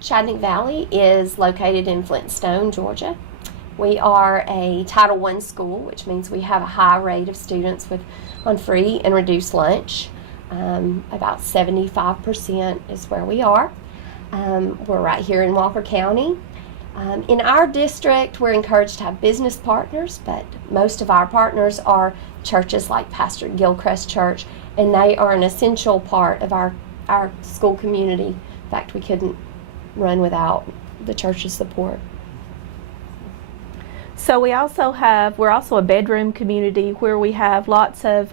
Chattanooga Valley is located in Flintstone, Georgia. We are a Title I school, which means we have a high rate of students on free and reduced lunch. About 75% is where we are. We're right here in Walker County. In our district, we're encouraged to have business partners, but most of our partners are churches like Pastor Gilchrist Church, and they are an essential part of our school community. In fact, we couldn't run without the church's support. So we're also a bedroom community where we have lots of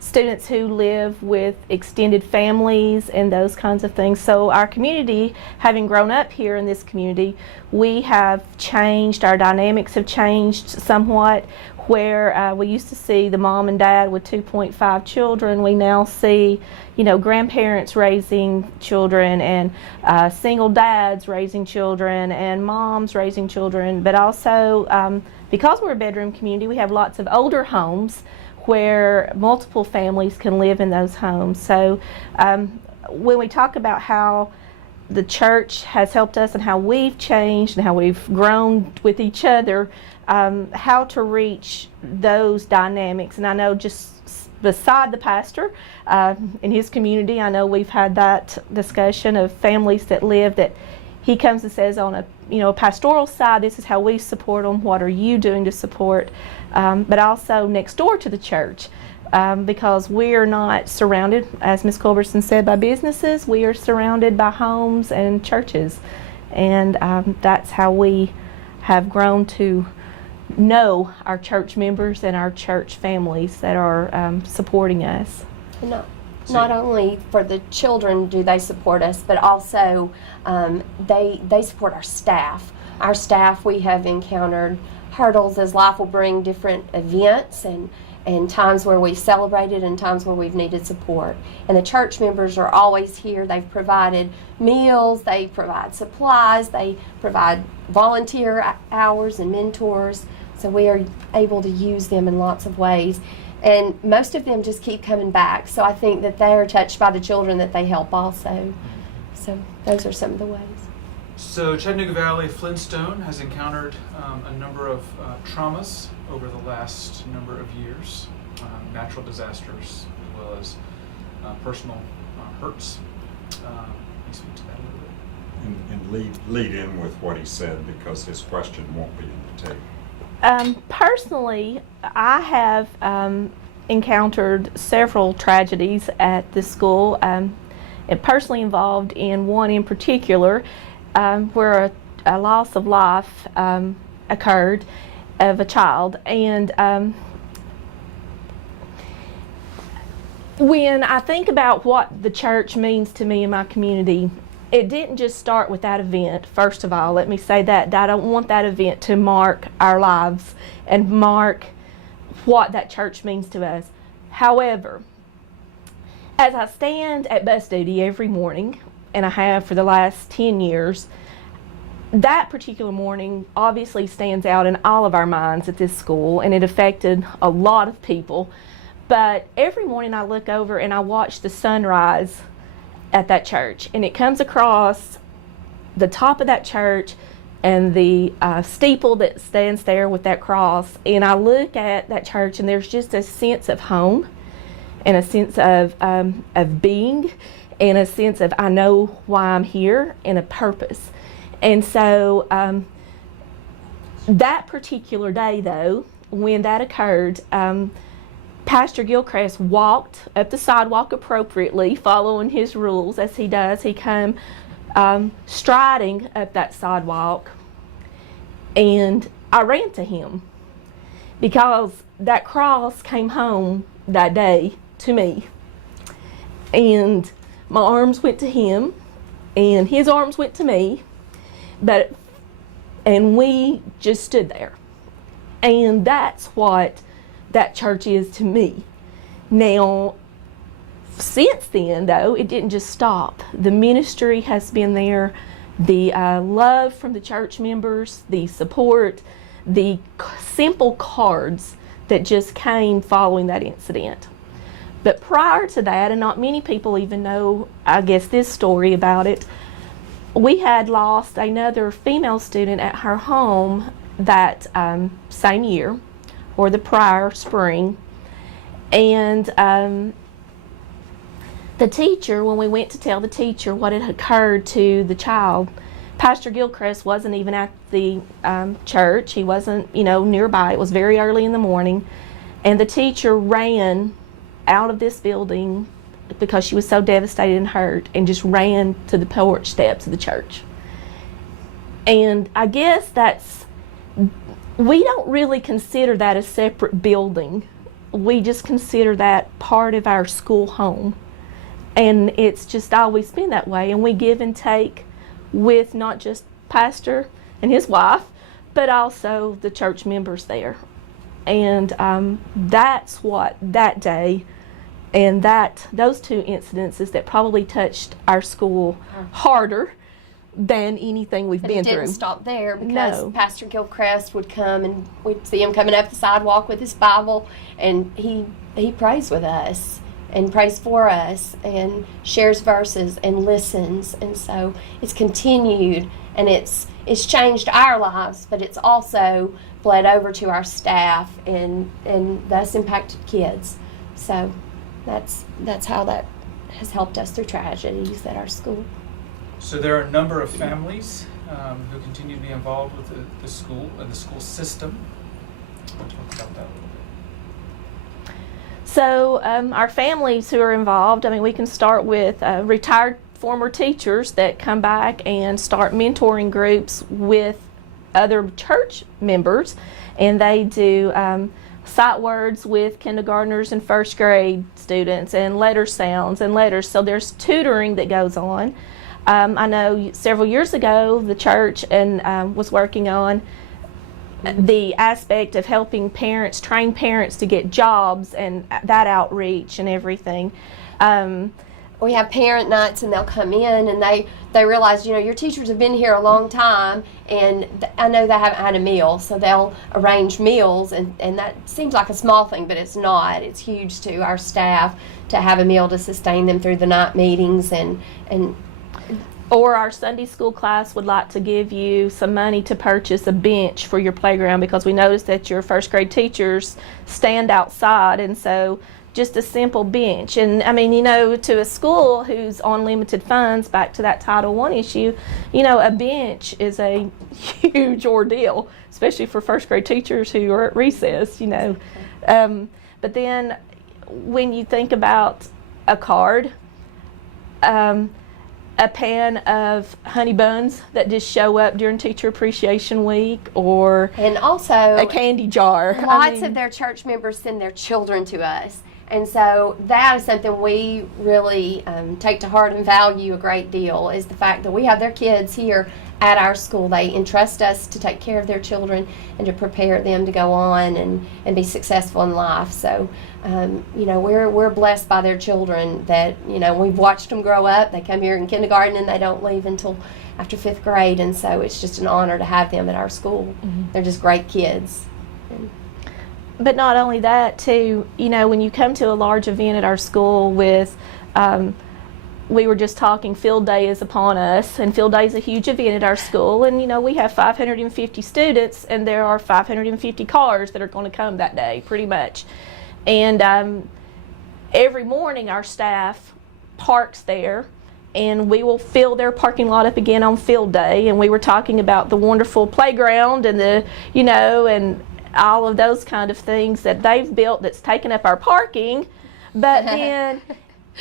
students who live with extended families and those kinds of things. So our community, having grown up here in this community, we have changed, our dynamics have changed somewhat, where we used to see the mom and dad with 2.5 children. We now see, grandparents raising children, and single dads raising children, and moms raising children. But also, because we're a bedroom community, we have lots of older homes where multiple families can live in those homes. So when we talk about how the church has helped us and how we've changed and how we've grown with each other, how to reach those dynamics. And I know just beside the pastor in his community, I know we've had that discussion of families that live, that he comes and says on a pastoral side, this is how we support them, what are you doing to support, but also next door to the church. Because we are not surrounded, as Ms. Culbertson said, by businesses. We are surrounded by homes and churches, and that's how we have grown to know our church members and our church families that are supporting us. Not only for the children do they support us, but also they support our staff. Our staff, we have encountered hurdles as life will bring different events and times where we've celebrated and times where we've needed support. And the church members are always here. They've provided meals, they provide supplies, they provide volunteer hours and mentors. So we are able to use them in lots of ways. And most of them just keep coming back. So I think that they are touched by the children that they help also. So those are some of the ways. So Chattanooga Valley Flintstone has encountered a number of traumas over the last number of years, natural disasters as well as personal hurts. Can you speak to that a little bit? And lead in with what he said, because his question won't be in the tape. Personally, I have encountered several tragedies at the school, and personally involved in one in particular, where a loss of life occurred of a child. And when I think about what the church means to me in my community, it didn't just start with that event. First of all, let me say that I don't want that event to mark our lives and mark what that church means to us. However, as I stand at bus duty every morning, and I have for the last 10 years, that particular morning obviously stands out in all of our minds at this school, and it affected a lot of people. But every morning I look over and I watch the sunrise at that church, and it comes across the top of that church and the steeple that stands there with that cross, and I look at that church and there's just a sense of home and a sense of being and a sense of I know why I'm here and a purpose. And so that particular day, though, when that occurred, Pastor Gilchrist walked up the sidewalk appropriately, following his rules as he does. He came striding up that sidewalk, and I ran to him because that cross came home that day to me. And my arms went to him, and his arms went to me, and we just stood there. And that's what that church is to me. Now, since then, though, it didn't just stop. The ministry has been there, the love from the church members, the support, the simple cards that just came following that incident. But prior to that, and not many people even know, I guess, this story about it, we had lost another female student at her home that same year, or the prior spring. And the teacher, when we went to tell the teacher what had occurred to the child, Pastor Gilchrist wasn't even at the church. He wasn't, nearby. It was very early in the morning. And the teacher ran out of this building because she was so devastated and hurt, and just ran to the porch steps of the church. And I guess we don't really consider that a separate building. We just consider that part of our school home. And it's just always been that way. And we give and take with not just Pastor and his wife, but also the church members there. And that's what that day and those two incidences that probably touched our school harder than anything we've been through. It didn't stop there, because No. Pastor Gilchrist would come, and we'd see him coming up the sidewalk with his Bible, and he prays with us and prays for us and shares verses and listens. And so it's continued, and it's changed our lives, but it's also bled over to our staff and thus impacted kids. So that's how that has helped us through tragedies at our school. So there are a number of families who continue to be involved with the school and the school system. We'll talk about that a little bit. So our families who are involved, we can start with retired former teachers that come back and start mentoring groups with other church members, and they do sight words with kindergartners and first grade students, and letter sounds and letters. So there's tutoring that goes on. I know several years ago the church was working on the aspect of helping parents, train parents to get jobs, and that outreach and everything. We have parent nights, and they'll come in and they realize, your teachers have been here a long time, and I know they haven't had a meal, so they'll arrange meals, and that seems like a small thing, but it's not. It's huge to our staff to have a meal to sustain them through the night meetings. Or our Sunday school class would like to give you some money to purchase a bench for your playground, because we noticed that your first grade teachers stand outside, and so just a simple bench. And to a school who's on limited funds, back to that Title I issue, a bench is a huge ordeal, especially for first grade teachers who are at recess, But then when you think about a card, a pan of honey buns that just show up during Teacher Appreciation Week, and also a candy jar. Lots of their church members send their children to us. And so that is something we really take to heart and value a great deal, is the fact that we have their kids here at our school. They entrust us to take care of their children and to prepare them to go on and be successful in life. So, we're blessed by their children that, we've watched them grow up. They come here in kindergarten and they don't leave until after 5th grade. And so it's just an honor to have them at our school. Mm-hmm. They're just great kids. But not only that, too, when you come to a large event at our school with, we were just talking, Field Day is upon us, and Field Day is a huge event at our school, and, we have 550 students, and there are 550 cars that are going to come that day, pretty much. And every morning our staff parks there, and we will fill their parking lot up again on Field Day, and we were talking about the wonderful playground and and all of those kind of things that they've built that's taken up our parking. But then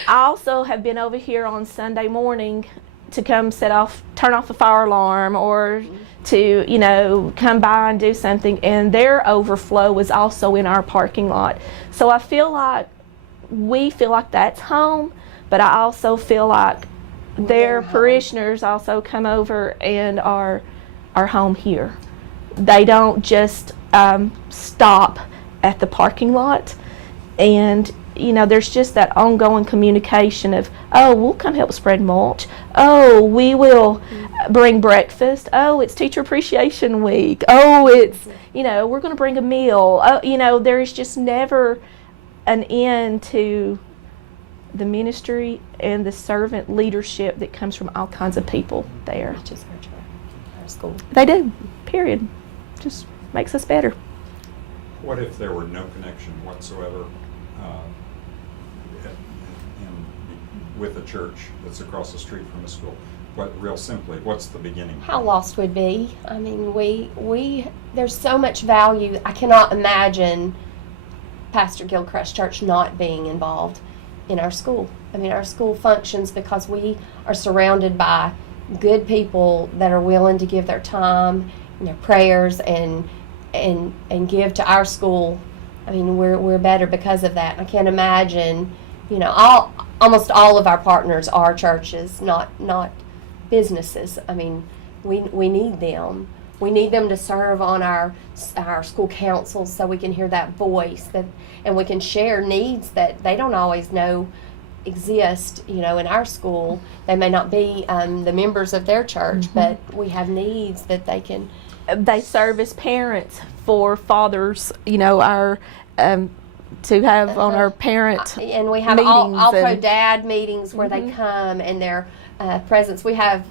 I also have been over here on Sunday morning to come turn off a fire alarm, or to, come by and do something, and their overflow is also in our parking lot. So I feel like we feel like that's home, but I also feel like their parishioners also come over and are home here. They don't just stop at the parking lot, and there's just that ongoing communication of, oh, we'll come help spread mulch, oh, we will bring breakfast, oh, it's Teacher Appreciation Week, oh, it's we're going to bring a meal, there's just never an end to the ministry and the servant leadership that comes from all kinds of people there. Which is our school. They do, period. Just makes us better. What if there were no connection whatsoever with a church that's across the street from a school? Real simply, what's the beginning? How lost we'd be. I mean, we there's so much value. I cannot imagine Pastor Gilchrist Church not being involved in our school. I mean, our school functions because we are surrounded by good people that are willing to give their time and their prayers and give to our school. I mean, we're better because of that. I can't imagine, almost all of our partners are churches, not businesses. I mean, we need them. We need them to serve on our school councils so we can hear that voice and we can share needs that they don't always know exist, in our school. They may not be the members of their church, but we have needs that they can. They serve as parents for fathers, our to have on our parent and we have all pro dad meetings where they come and their presence. We have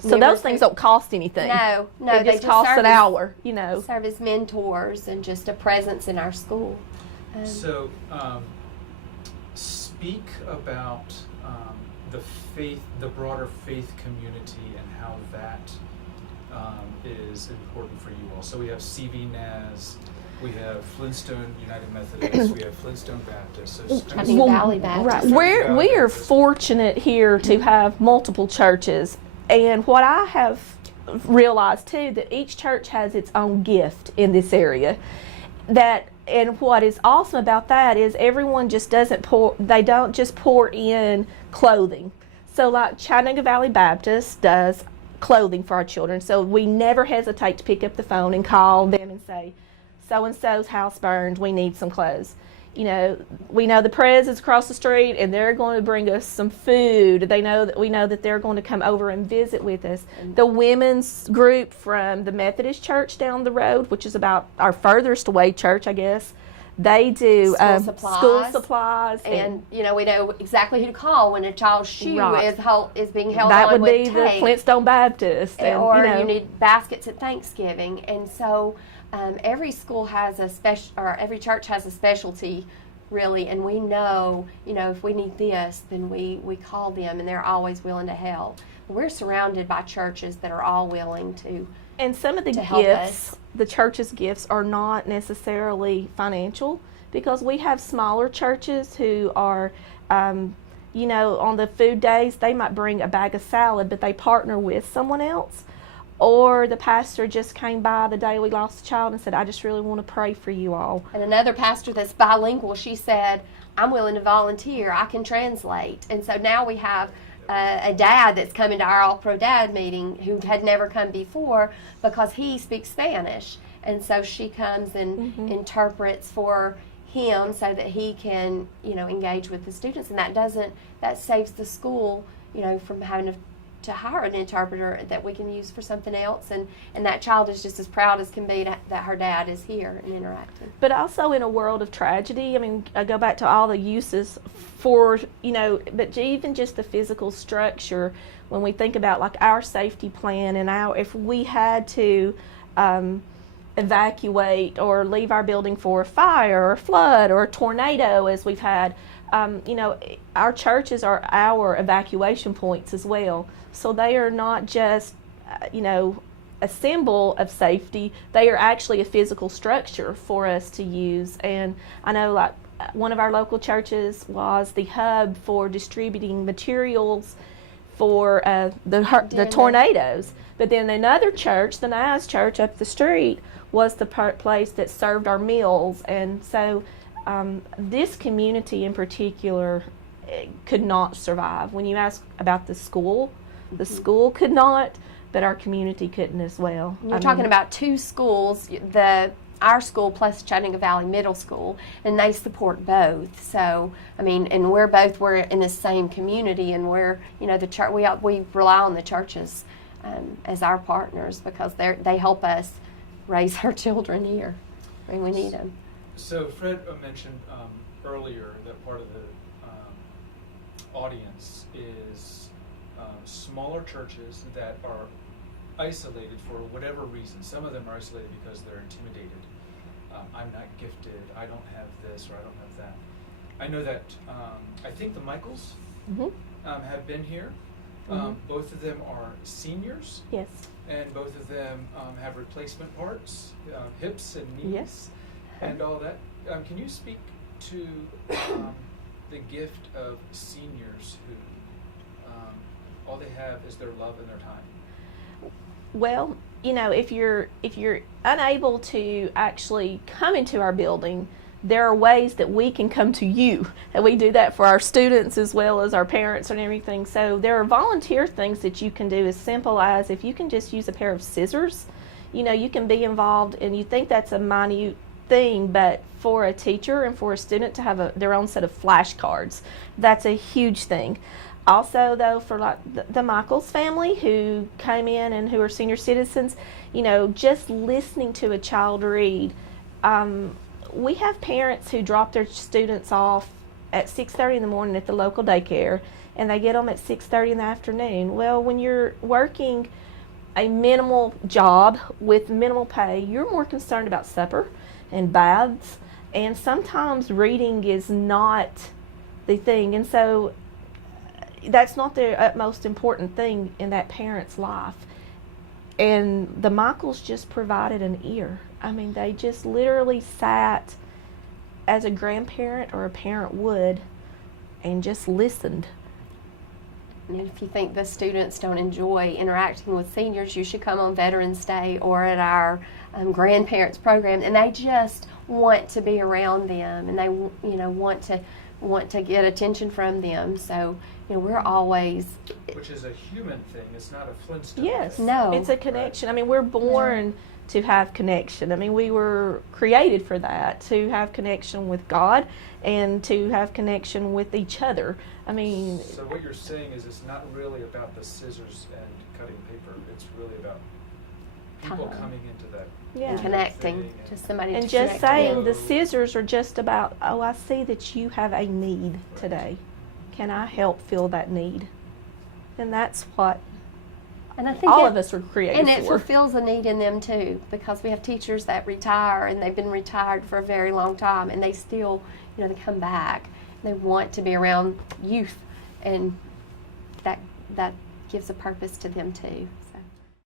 so those things don't cost anything. No, they just cost an hour. Serve as mentors and just a presence in our school. So, speak about the broader faith community and how that is important for you all. So we have CV-NAS, we have Flintstone United Methodist, we have Flintstone Baptist. So Chattanooga Valley Baptist. Right. We are fortunate here to have multiple churches, and what I have realized too, that each church has its own gift in this area. And what is awesome about that is everyone just they don't just pour in clothing. So like Chattanooga Valley Baptist does clothing for our children, so we never hesitate to pick up the phone and call them and say, so-and-so's house burned, we need some clothes. We know the Prez is across the street and they're going to bring us some food. We know that they're going to come over and visit with us. The women's group from the Methodist church down the road, which is about our furthest away church, I guess, they do school supplies. And we know exactly who to call when a child's shoe is being held that on with tape. That would be the Flintstone Baptist. Or you need baskets at Thanksgiving. And so every school has every church has a specialty, really, and we know, if we need this, then we call them, and they're always willing to help. We're surrounded by churches that are all willing to. And some of the gifts, the church's gifts, are not necessarily financial, because we have smaller churches who are, on the food days, they might bring a bag of salad, but they partner with someone else. Or the pastor just came by the day we lost a child and said, I just really want to pray for you all. And another pastor that's bilingual, she said, I'm willing to volunteer. I can translate. And so now we have a dad that's coming to our All-Pro Dad meeting who had never come before because he speaks Spanish. And so she comes and interprets for him so that he can, engage with the students. And that saves the school, from having to hire an interpreter that we can use for something else, and that child is just as proud as can be that her dad is here and interacting. But also in a world of tragedy, I go back to all the uses for, but even just the physical structure, when we think about like our safety plan and if we had to evacuate or leave our building for a fire or a flood or a tornado, as we've had, our churches are our evacuation points as well. So they are not just, a symbol of safety. They are actually a physical structure for us to use. And I know, like, one of our local churches was the hub for distributing materials for the tornadoes. But then another church, the Nice Church up the street, was the place that served our meals. And so this community in particular could not survive. When you ask about the school could not, but our community couldn't as well. You're talking about two schools, our school plus Chattanooga Valley Middle School, and they support both. So, and we're in the same community, and we're, the church, we rely on the churches as our partners because they help us raise our children here. We need them. So Fred mentioned earlier that part of audience is smaller churches that are isolated for whatever reason. Some of them are isolated because they're intimidated. I'm not gifted, I don't have this, or I don't have that. I know that, I think the Michaels have been here. Both of them are seniors. Yes. And both of them have replacement parts, hips and knees, Yes. and all that. Can you speak to the gift of seniors who all they have is their love and their time? Well, you know, if you're unable to actually come into our building, there are ways that we can come to you, and we do that for our students as well as our parents and everything. So there are volunteer things that you can do, as simple as if you can just use a pair of scissors. You know, you can be involved, and you think that's a minute thing, but for a teacher and for a student to have their own set of flashcards, that's a huge thing. Also, though, for like the Michaels family who came in and who are senior citizens, you know, just listening to a child read. We have parents who drop their students off at 6:30 in the morning at the local daycare, and they get them at 6:30 in the afternoon. Well, when you're working a minimal job with minimal pay, you're more concerned about supper and baths, and sometimes reading is not the thing. And so that's not the utmost important thing in that parent's life. And the Michaels just provided an ear. I mean, they just literally sat as a grandparent or a parent would and just listened. And if you think the students don't enjoy interacting with seniors, you should come on Veterans Day or at our grandparents program, and they just want to be around them, and they want to get attention from them. So, you know, we're always, Which is a human thing. It's not a Flintstone Yes, thing. No. it's a connection. I mean, we're born to have connection. I mean, we were created for that, to have connection with God and to have connection with each other. I mean, So what you're saying is it's not really about the scissors and cutting paper. It's really about people Time. coming into that. yeah. and connecting thing to somebody. And to just connect saying with. the scissors are just about, oh, I see that you have a need today. Can I help fill that need? And that's what And I think all of us are created and it for. fulfills a need in them too, because we have teachers that retire and they've been retired for a very long time, and they still, you know, they come back. They want to be around youth, and that gives a purpose to them too.